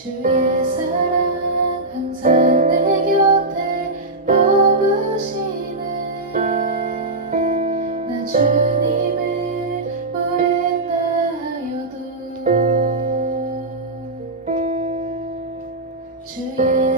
주의 주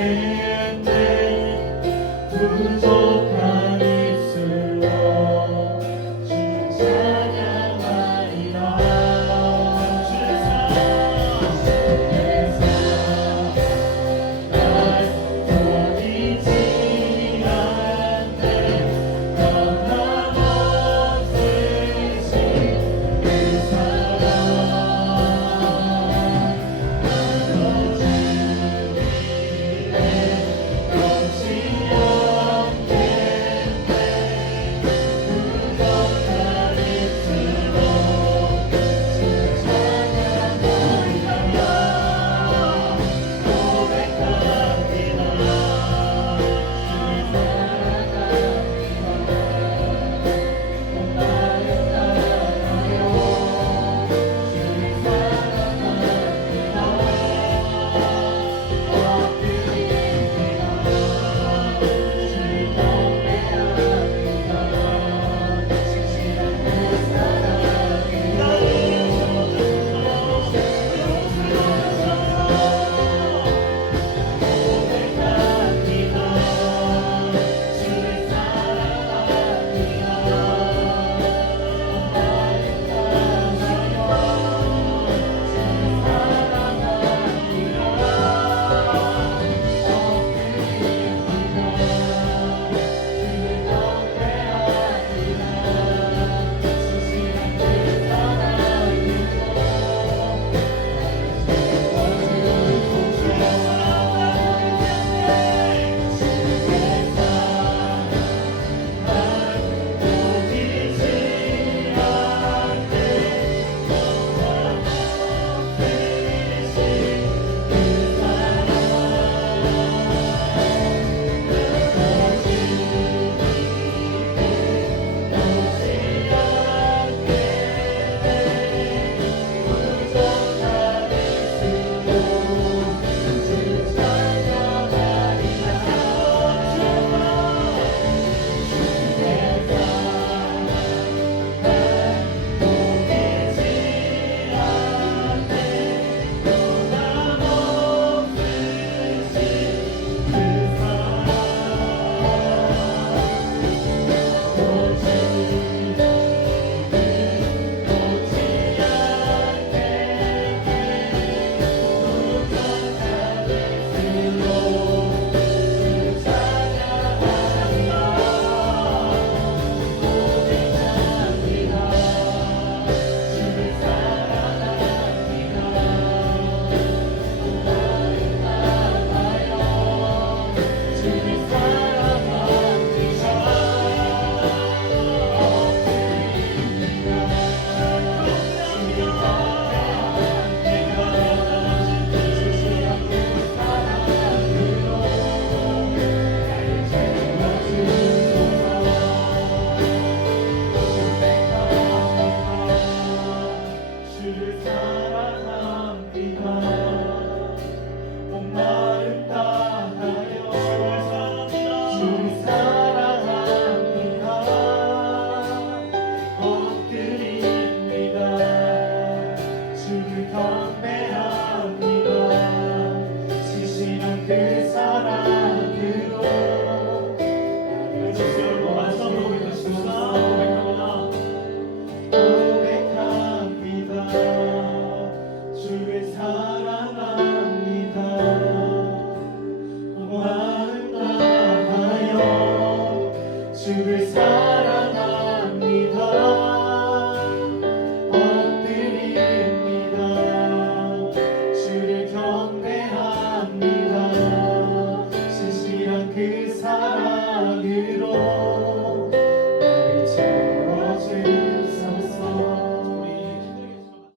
Amen.